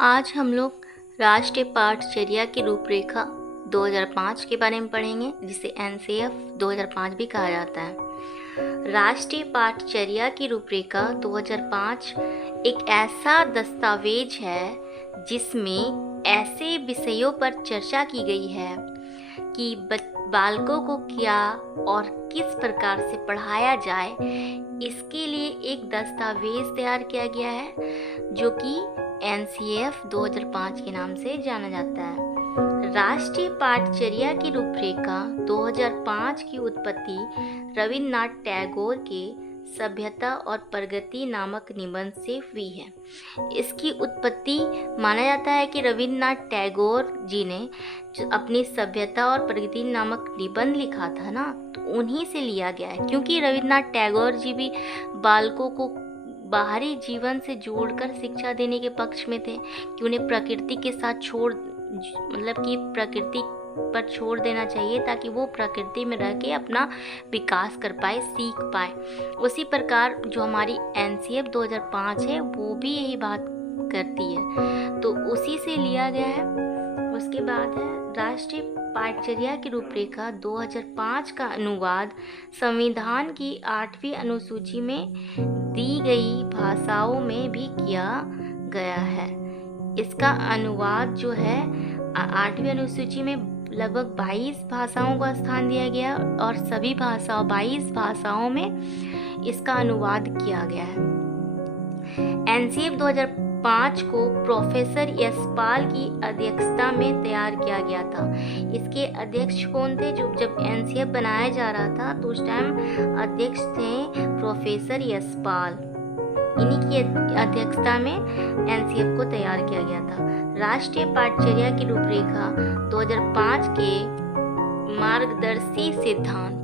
आज हम लोग राष्ट्रीय पाठचर्या की रूपरेखा 2005 के बारे में पढ़ेंगे, जिसे एनसीएफ 2005 भी कहा जाता है। राष्ट्रीय पाठचर्या की रूपरेखा 2005 एक ऐसा दस्तावेज है जिसमें ऐसे विषयों पर चर्चा की गई है कि बालकों को क्या और किस प्रकार से पढ़ाया जाए। इसके लिए एक दस्तावेज तैयार किया गया है जो कि एनसीएफ 2005 के नाम से जाना जाता है। राष्ट्रीय पाठचर्या की रूपरेखा 2005 की उत्पत्ति रविन्द्रनाथ टैगोर के सभ्यता और प्रगति नामक निबंध से हुई है। इसकी उत्पत्ति माना जाता है कि रविन्द्रनाथ टैगोर जी ने जो अपनी सभ्यता और प्रगति नामक निबंध लिखा था ना, तो उन्हीं से लिया गया है, क्योंकि रविन्द्रनाथ टैगोर जी भी बालकों को बाहरी जीवन से जोड़कर शिक्षा देने के पक्ष में थे कि उन्हें प्रकृति के साथ कि प्रकृति पर छोड़ देना चाहिए ताकि वो प्रकृति में रह के अपना विकास कर पाए, सीख पाए। उसी प्रकार जो हमारी एनसीएफ 2005 है वो भी यही बात करती है, तो उसी से लिया गया है। उसके बाद है राष्ट्रीय पाठचर्या की रूपरेखा 2005 का अनुवाद संविधान की 8वीं अनुसूची में दी गई भाषाओं में भी किया गया है। इसका अनुवाद जो है 8वीं अनुसूची में लगभग 22 भाषाओं को स्थान दिया गया और सभी 22 भाषाओं में इसका अनुवाद किया गया है। एनसीएफ 2005 को प्रोफेसर यशपाल की अध्यक्षता में तैयार किया गया था। इसके अध्यक्ष कौन थे? जब एनसीएफ बनाया जा रहा था तो उस टाइम अध्यक्ष थे प्रोफेसर यशपाल। इन्हीं की अध्यक्षता में एनसीएफ को तैयार किया गया था। राष्ट्रीय पाठचर्या की रूपरेखा 2005 के मार्गदर्शी सिद्धांत।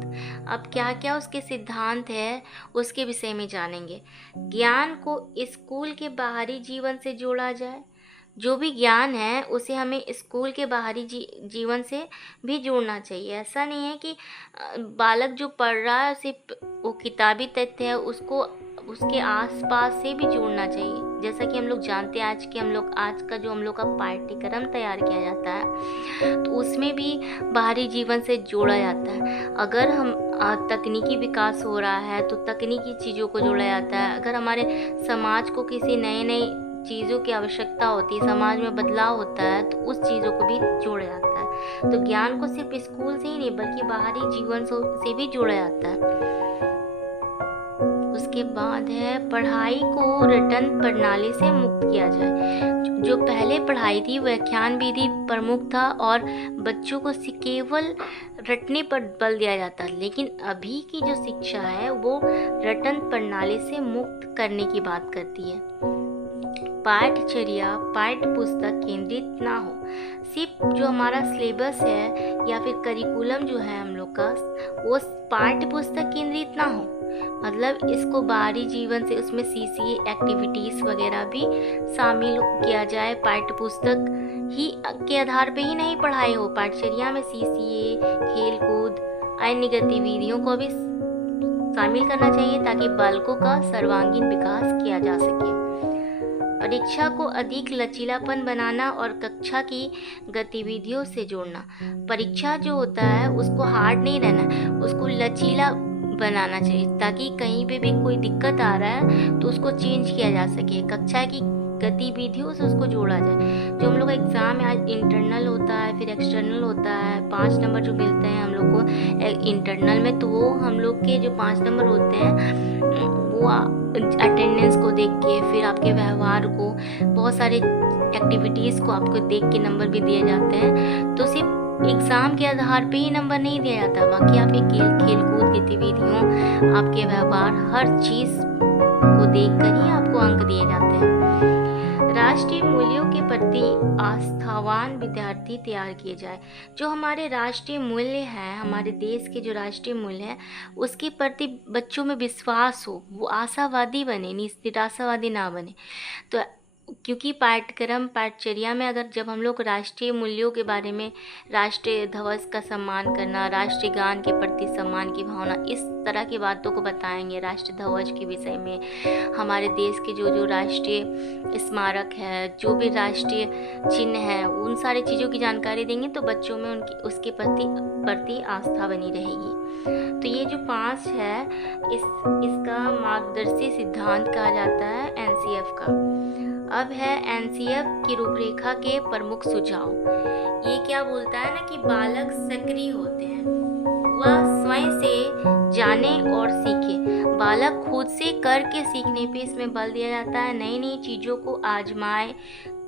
अब क्या क्या उसके सिद्धांत है उसके विषय में जानेंगे। ज्ञान को स्कूल के बाहरी जीवन से जोड़ा जाए। जो भी ज्ञान है उसे हमें स्कूल के बाहरी जीवन से भी जोड़ना चाहिए। ऐसा नहीं है कि बालक जो पढ़ रहा है सिर्फ वो किताबी तथ्य है, उसको उसके आसपास से भी जोड़ना चाहिए। जैसा कि हम लोग जानते हैं आज का जो हम लोग का पाठ्यक्रम तैयार किया जाता है तो उसमें भी बाहरी जीवन से जोड़ा जाता है। अगर हम तकनीकी विकास हो रहा है तो तकनीकी चीज़ों को जोड़ा जाता है। अगर हमारे समाज को किसी नए चीज़ों की आवश्यकता होती है, समाज में बदलाव होता है, तो उस चीज़ों को भी जोड़ा जाता है। तो ज्ञान को सिर्फ स्कूल से ही नहीं बल्कि बाहरी जीवन से भी जोड़ा जाता है। उसके बाद है पढ़ाई को रटन प्रणाली से मुक्त किया जाए। जो पहले पढ़ाई थी व्याख्यान विधि प्रमुख था और बच्चों को केवल रटने पर बल दिया जाता, लेकिन अभी की जो शिक्षा है वो रटन प्रणाली से मुक्त करने की बात करती है। पाठचर्या पाठ्य पुस्तक केंद्रित ना हो। सिर्फ जो हमारा सिलेबस है या फिर करिकुलम जो है हम लोग का वो पाठ्य पुस्तक केंद्रित ना हो, मतलब इसको बाहरी जीवन से उसमें सीसीए एक्टिविटीज़ वगैरह भी शामिल किया जाए। पाठ्य पुस्तक ही के आधार पे ही नहीं पढ़ाई हो, पाठचर्या में सीसीए, खेल कूद, अन्य गतिविधियों को भी शामिल करना चाहिए ताकि बालकों का सर्वांगीण विकास किया जा सके। परीक्षा को अधिक लचीलापन बनाना और कक्षा की गतिविधियों से जोड़ना। परीक्षा जो होता है उसको हार्ड नहीं रहना, उसको लचीला बनाना चाहिए ताकि कहीं पे भी कोई दिक्कत आ रहा है तो उसको चेंज किया जा सके, कक्षा की गतिविधियों से उसको जोड़ा जाए। जो हम लोग का एग्ज़ाम है, आज इंटरनल होता है फिर एक्सटर्नल होता है, 5 नंबर जो मिलते हैं हम लोग को इंटरनल में, तो वो हम लोग के जो 5 नंबर होते हैं वो अटेंडेंस को देख के, फिर आपके व्यवहार को, बहुत सारे एक्टिविटीज़ को आपको देख के नंबर भी दिए जाते हैं। तो सिर्फ एग्ज़ाम के आधार पे ही नंबर नहीं दिया जाता, बाकी आपके खेल कूद गतिविधियों, आपके व्यवहार, हर चीज़ को देखकर ही आपको अंक दिए जाते हैं। राष्ट्रीय मूल्यों के प्रति आस्थावान विद्यार्थी तैयार किए जाए। जो हमारे राष्ट्रीय मूल्य हैं, हमारे देश के जो राष्ट्रीय मूल्य हैं उसके प्रति बच्चों में विश्वास हो, वो आशावादी बने, निराशावादी ना बने। तो क्योंकि पाठ्यक्रम पाठचर्या में अगर जब हम लोग राष्ट्रीय मूल्यों के बारे में, राष्ट्रीय ध्वज का सम्मान करना, राष्ट्रीय गान के प्रति सम्मान की भावना, इस तरह की बातों को बताएंगे, राष्ट्रीय ध्वज के विषय में, हमारे देश के जो जो राष्ट्रीय स्मारक है, जो भी राष्ट्रीय चिन्ह है, उन सारी चीज़ों की जानकारी देंगे तो बच्चों में उनकी उसके प्रति आस्था बनी रहेगी। तो ये जो 5 है इसका मार्गदर्शी सिद्धांत कहा जाता है एनसीएफ का। अब है एनसीएफ की रूपरेखा के प्रमुख सुझाव। ये क्या बोलता है ना कि बालक सक्रिय होते हैं, वह स्वयं से जाने और सीखे। बालक खुद से करके सीखने पे इसमें बल दिया जाता है। नई नई चीज़ों को आजमाए,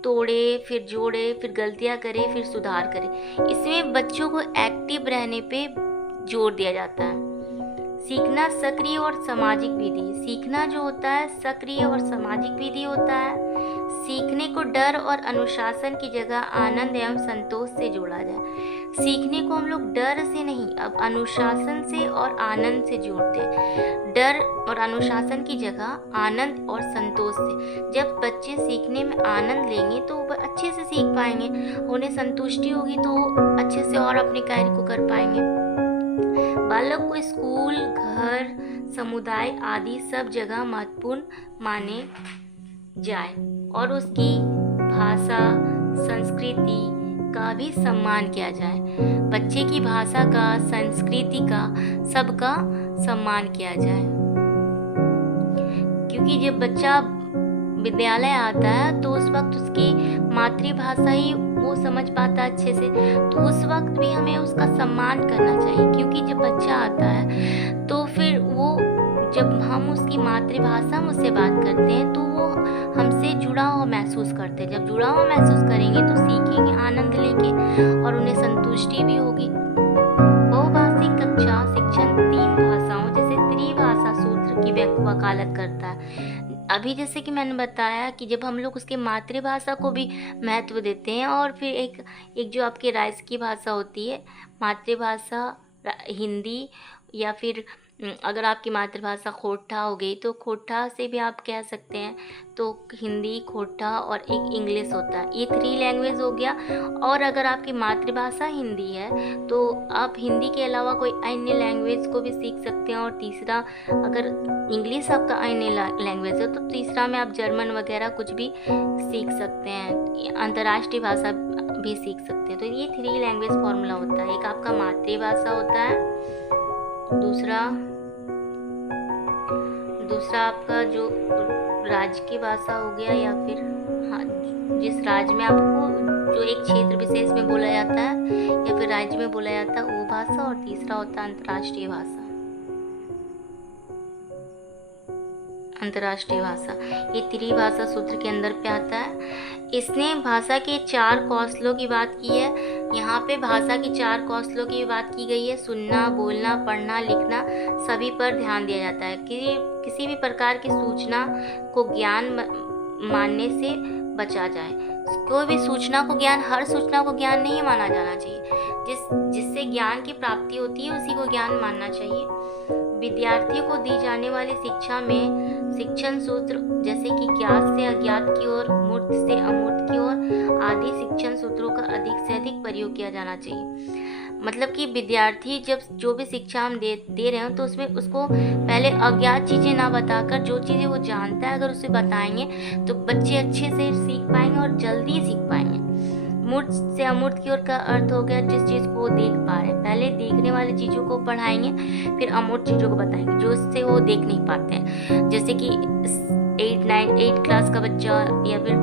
तोड़े, फिर जोड़े, फिर गलतियाँ करे, फिर सुधार करे। इसमें बच्चों को एक्टिव रहने पे जोर दिया जाता है। सीखना सक्रिय और सामाजिक विधि। सीखना जो होता है सक्रिय और सामाजिक विधि होता है। सीखने को डर और अनुशासन की जगह आनंद एवं संतोष से जोड़ा जाए। सीखने को हम लोग डर से नहीं, अब अनुशासन से और आनंद से जोड़ते हैं। डर और अनुशासन की जगह आनंद और संतोष से। जब बच्चे सीखने में आनंद लेंगे तो वो अच्छे से सीख पाएंगे, उन्हें संतुष्टि होगी तो वो अच्छे से और अपने कार्य को कर पाएंगे। बालक को स्कूल, घर, समुदाय आदि सब जगह महत्वपूर्ण माने जाए और उसकी भाषा, संस्कृति का भी सम्मान किया जाए। बच्चे की भाषा का, संस्कृति का, सबका सम्मान किया जाए। क्योंकि जब बच्चा विद्यालय आता है तो उस वक्त उसकी मातृभाषा ही वो समझ पाता है अच्छे से, तो उस वक्त भी हमें उसका सम्मान करना चाहिए। क्योंकि जब बच्चा आता है तो फिर वो, जब हम उसकी मातृभाषा में उससे बात करते हैं तो वो हमसे जुड़ा हुआ महसूस करते हैं। जब जुड़ा हुआ महसूस करेंगे तो सीखेंगे आनंद लेके और उन्हें संतुष्टि भी होगी। बहुभाषिक कक्षा शिक्षण 3 भाषाओं जैसे त्रिभाषा सूत्र की वकालत करता है। अभी जैसे कि मैंने बताया कि जब हम लोग उसके मातृभाषा को भी महत्व देते हैं और फिर एक जो आपके राज्य की भाषा होती है, मातृभाषा हिंदी, या फिर अगर आपकी मातृभाषा खोटा हो गई तो खोटा से भी आप कह सकते हैं। तो हिंदी, खोटा और एक इंग्लिश होता है, ये 3 लैंग्वेज हो गया। और अगर आपकी मातृभाषा हिंदी है तो आप हिंदी के अलावा कोई अन्य लैंग्वेज को भी सीख सकते हैं। और तीसरा, अगर इंग्लिश आपका अन्य लैंग्वेज है तो तीसरा में आप जर्मन वगैरह कुछ भी सीख सकते हैं, अंतर्राष्ट्रीय भाषा भी सीख सकते हैं। तो ये 3 लैंग्वेज फॉर्मूला होता है। एक आपका मातृभाषा होता है, दूसरा आपका जो राज्य की भाषा हो गया, या फिर हाँ जिस राज्य में आपको जो एक क्षेत्र विशेष में बोला जाता है या फिर राज्य में बोला जाता है वो भाषा, और तीसरा होता है अंतर्राष्ट्रीय भाषा। अंतर्राष्ट्रीय भाषा ये त्रिभाषा सूत्र के अंदर पे आता है। इसने भाषा के 4 कौशलों की बात की है। यहाँ पे भाषा के 4 कौशलों की बात की गई है। सुनना, बोलना, पढ़ना, लिखना, सभी पर ध्यान दिया जाता है कि किसी भी प्रकार की सूचना को ज्ञान मानने से बचा जाए। कोई भी सूचना को ज्ञान, हर सूचना को ज्ञान नहीं माना जाना चाहिए। जिससे ज्ञान की प्राप्ति होती है उसी को ज्ञान मानना चाहिए। विद्यार्थियों को दी जाने वाली शिक्षा में शिक्षण सूत्र जैसे कि ज्ञात से अज्ञात की ओर, मूर्त से अमूर्त की ओर आदि शिक्षण सूत्रों का अधिक से अधिक प्रयोग किया जाना चाहिए। मतलब कि विद्यार्थी जब जो भी शिक्षा हम दे रहे हो तो उसमें उसको पहले अज्ञात चीज़ें ना बताकर जो चीज़ें वो जानता है अगर उसे बताएंगे तो बच्चे अच्छे से सीख पाएंगे और जल्दी सीख पाएंगे। मूर्त से अमूर्त की ओर का अर्थ हो गया जिस चीज़ को वो देख पा रहे हैं। पहले देखने वाली चीज़ों को पढ़ाएंगे, फिर अमूर्त चीज़ों को बताएंगे जो उससे वो देख नहीं पाते हैं। जैसे कि 8 क्लास का बच्चा या फिर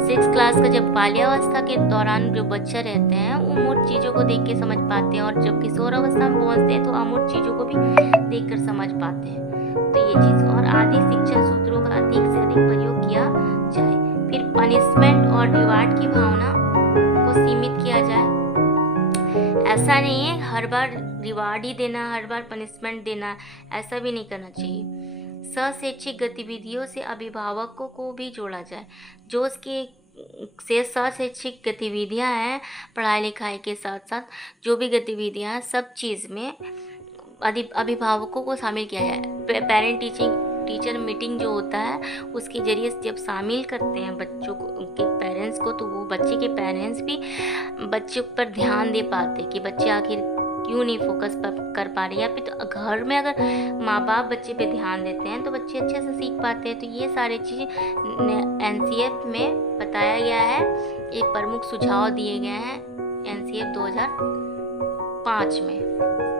6 क्लास का जब बाल्यावस्था के दौरान जो बच्चा रहते हैं वो मूर्त चीज़ों को देख के समझ पाते हैं, और जब किशोरावस्था में पहुँचते हैं तो अमूर्त चीज़ों को भी देख कर समझ पाते हैं। तो ये चीज़, और आदि शिक्षण सूत्रों का अधिक से अधिक प्रयोग किया जाए। फिर पनिशमेंट और रिवार्ड की भावना को सीमित किया जाए। ऐसा नहीं है हर बार रिवार्ड ही देना, हर बार पनिशमेंट देना, ऐसा भी नहीं करना चाहिए। शैक्षिक गतिविधियों से अभिभावकों को भी जोड़ा जाए। जो उसके से शैक्षिक गतिविधियां हैं, पढ़ाई लिखाई के साथ साथ जो भी गतिविधियां हैं, सब चीज़ में अभिभावकों को शामिल किया जाए। पेरेंट टीचिंग टीचर मीटिंग जो होता है उसके ज़रिए जब शामिल करते हैं बच्चों को, उनके पेरेंट्स को, तो वो बच्चे के पेरेंट्स भी बच्चे पर ध्यान दे पाते कि बच्चे आखिर क्यों नहीं फोकस कर पा रहे, या फिर तो घर में अगर माँ बाप बच्चे पे ध्यान देते हैं तो बच्चे अच्छे से सीख पाते हैं। तो ये सारी चीज़ एनसीएफ में बताया गया है, एक प्रमुख सुझाव दिए गए हैं एनसीएफ 2005 में।